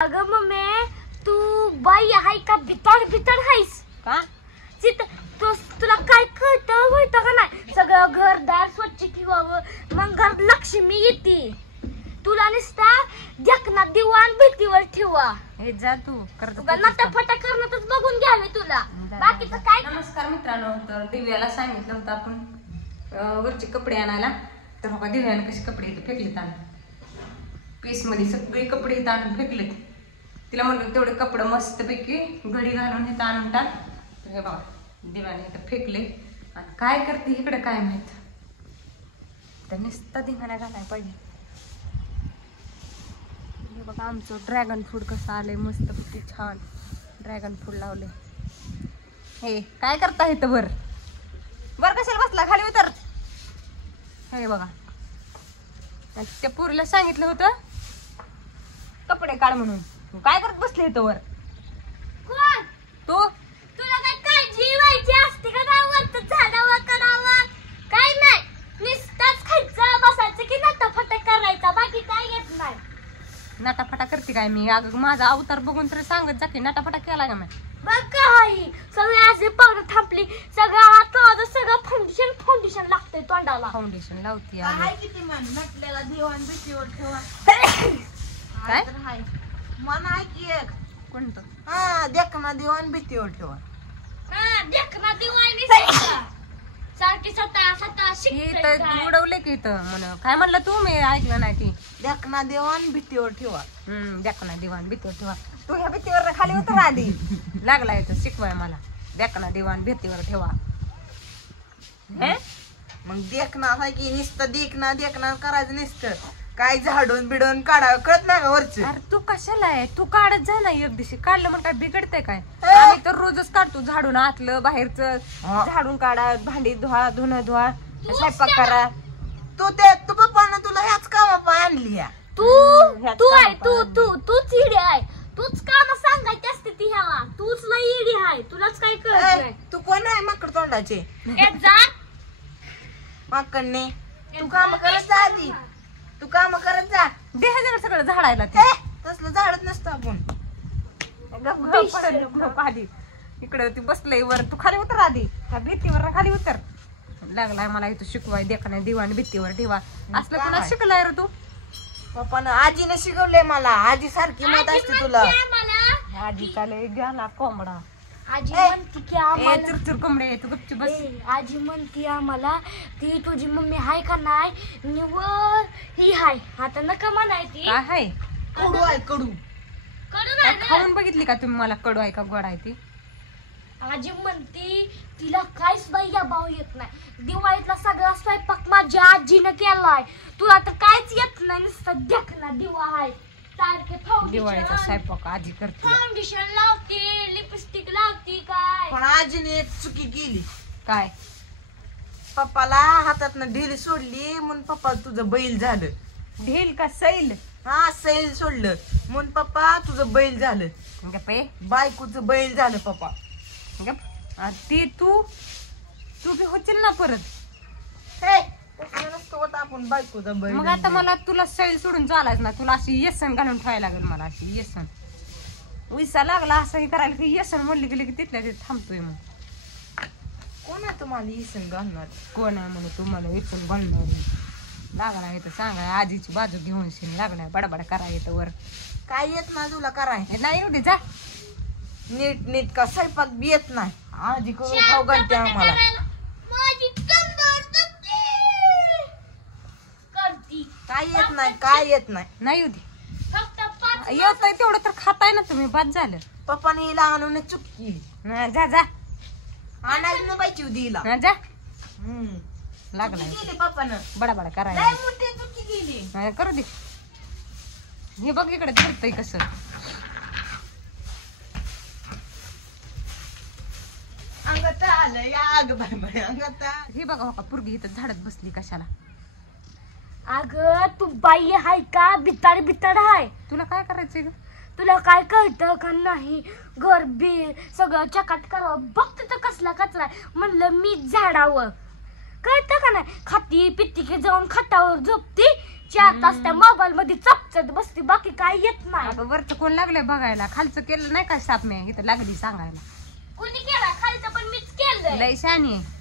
अगं मम्मी तू बाई आहे का भिताड भिताड आहेस का? तुला काय कळतं का नाही? सगळं घरदार स्वच्छ ठेवावं मग घरात लक्ष्मी येते. तुला नुसता जखना दिवाण भीतीवर ठेवा. हे जा तू करत नटाफटा करण्यातच बघून घ्यावे तुला. बाकीचं काय? नमस्कार मित्रांनो, तर दिव्याला सांगितलं होतं आपण वरचे कपडे आणायला. तर बघा दिव्याने कसे कपडे इथे फेकलेत आणून, पीस मध्ये सगळे कपडे इथं आणून फेकलेत. तिला म्हणलं तेवढे कपडे मस्तपैकी घडी घालून इथं आणून टाक. तर हे बघा दिव्याने इथं फेकले. आणि काय करते इकडे काय माहित, तर नुसता धिंगाणा घालायला पाहिजे. हे बघा आमचं ड्रॅगन फ्रूट कसं आलंय मस्तपैकी छान ड्रॅगन फ्रूट लावले. हे काय करता इथं वर कशाला बसला? खाली उतर. हे बघा त्या पुरीला सांगितलं होतं कपडे काढ म्हणून, तू काय करत बसले इथं वर? कोण? तू तुला काय काळजी व्हायची असते का? वरत झाडावर करावं काय नाही, नुसताच खायचं बसायचं की नटाफटा करायचा, बाकी काय येत नाही. नाटाफटा करते काय मी? अगं माझा अवतार बघून तरी सांगत जा की नाटाफटा केला का मी? बघ काय सगळे असे पावडर थांबली, सगळं फाउंडेशन लागतंय तोंडाला. फाउंडेशन लावती किती मन म्हटलेला दिवाण भीतीवर ठेवा. काय मन आहे की एक कोणतं? हा देखना दिवाण भीतीवर ठेवा. हा देखना दिवाळी सारखी स्वतः शिकतोय. उडवले की इथं म्हण. काय म्हणलं तू? मी ऐकलं नाही ती. देखना दिवाण भीतीवर ठेवा. देखना दिवाण भीतीवर ठेवा. तू ह्या भीतीवर खाली उतर आधी. लागला इथं शिकवाय मला देखना दिवाण भीतीवर ठेवा. मग देखना आहे की नुसतं देखना करायचं नुसतं. काय झाडून बिडून काढावं कळत नाही का वरच? अरे तू कशाला आहे? तू काढत जा ना एक दिवशी. काढलं मग काय बिघडतंय काय? आम्ही तर रोजच काढतो झाडून, आतलं बाहेरचं झाडून काढा, भांडी धुवा, धुणं धुवा, स्वयंपाक करा. तू पप्पानं तुला ह्याच कामा आणली या. तूच इडी आहे. तूच काम सांगायची असते ती ह्याला. तूच लई इडी आहे. तुलाच काय कळत तू कोण आहे माकड तोंडाचे? माकडने तू काम करत जा आधी. तू काम करत जा. देहा सगळं झाडायला ते. तसलं झाडत नसतं आपण. आधी इकडे ती बसलंय वर, तू खाली उतर आधी. त्या भीतीवर खाली उतर. लागलाय मला इथं शिकवाय देखना दिवाण भीतीवर ठेवा. असलं कुणा शिकलाय रे तू? पप्पानं आजीने शिकवलंय मला. आजी सारखी मत असते तुला. आजी चाले गेला कोंबडा. आजी म्हणती की आम्हाला चुरचुर कोंबडे तू गपची बस. आजी म्हणती आम्हाला ती तुझी मम्मी हाय का नाही, निवळ ही हाय. आता नका म्हणायची. काय हाय? कडू आहे कडू. काय खाऊन बघितली का तुम्ही मला कडू आहे का गोड आहे ती? आजी म्हणती तिला काय सुद्धा या भाव येत नाही. दिवाळीतला सगळा स्वयंपाक माझ्या आजीनं केलाय. तुला तर कायच येत नाही, नुसतं देखना दिवा आहे. दिवाळीचा स्वयंपाक आजी करते. फाउंडेशन लावते, लिपस्टिक लावती. काय पण आजीने एक चुकी केली. काय? पप्पाला हातातनं ढील सोडली म्हणून पप्पा तुझं बैल झालं. ढील का सैल? हा सैल सोडलं म्हणून पप्पा तुझं बैल झालं. गप्पे बायकोचं बैल झालं पप्पा. गप. ती तू बी होतील ना परत. आपण बायकोचा बैल. मग आता मला तुला सैल सोडून चालायच ना. तुला अशी येसन घालून ठेवायला लागेल. मला अशी येसन उसा लागला असं हे करायला की येसन म्हणली गेली की तिथल्या तिथे थांबतोय. मग कोण आहे तुम्हाला इसन घालणार? कोण आहे म्हणून तुम्हाला येसून घालणार? लागला येतं सांगाय आजीची बाजू घेऊन शिन लागलाय बडाबडा करा येतं वर. काय येत ना तुला कराय? नाही एवढी जा. नीट का स्वयंपाक बी येत नाही. आजी करून खाऊ घालते आम्हाला. काय येत नाही, काय येत नाही. नाही होती येतंय तेवढं तर खाताय ना तुम्ही. बाद झालं. पप्पाने हिला आणून चूक केली. जा जा आणायला न पाहिजे होती हिला. जा. लागलाय केली पप्पानं. बडाबडा करायला. लय मोठी चुकी केली. करू दे. हे बघ इकडे धरतय कसं. अंगात आलं या अग बाय अंगात. हे बघा का पुरगी इथं झाडत बसली कशाला? अगं तू बाई हाय का भिताड हाय? तुला काय करायचंय ग? तुला काय कळतं का नाही? घर बी सगळं चकाट करावं. बघत तर कसला कचरा म्हणलं मी झाडावं. कळतं का नाही? खाती पित्ती की जाऊन खतावर झोपती 4 तास त्या मोबाईल मध्ये चपचत बसते, बाकी काय येत नाही. अगं वरचं कोण लागलंय बघायला, खालचं केलं नाही का साप मी इथं लागली सांगायला. कुणी केला खालचं पण मीच केलंय. लय शानी आहे.